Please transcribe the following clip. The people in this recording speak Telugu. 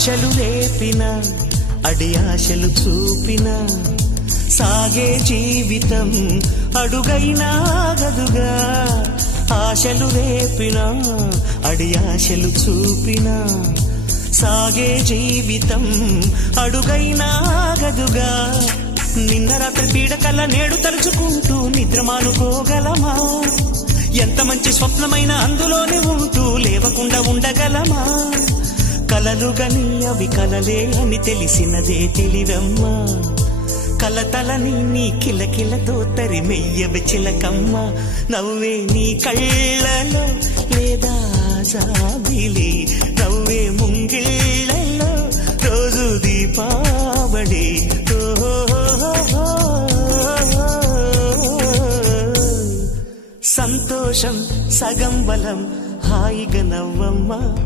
ఆశలు రేపిన అడి ఆశలు చూపిన సాగే జీవితం అడుగైనా ఆగదుగా. ఆశలు రేపిన అడి ఆశలు చూపిన సాగే జీవితం అడుగైనా ఆగదుగా. నిన్న రాత్రి పీడకల నేడు తలుచుకుంటూ నిద్ర మానుకోగలమా? ఎంత మంచి స్వప్నమైన అందులోనే ఉంటూ లేవకుండా ఉండగలమా? కలలు గని అవి కలలే అని తెలిసినదే తెలివమ్మా. కలతలని నీ కిలకిలతో తరిమెయ్యవి చిలకమ్మ. నవ్వే నీ కళ్ళలో లేదా జాబిలి, నవ్వే ముంగిళ్ళలో రోజు దీపావళి. సంతోషం సగం బలం, హాయిగా నవ్వమ్మ.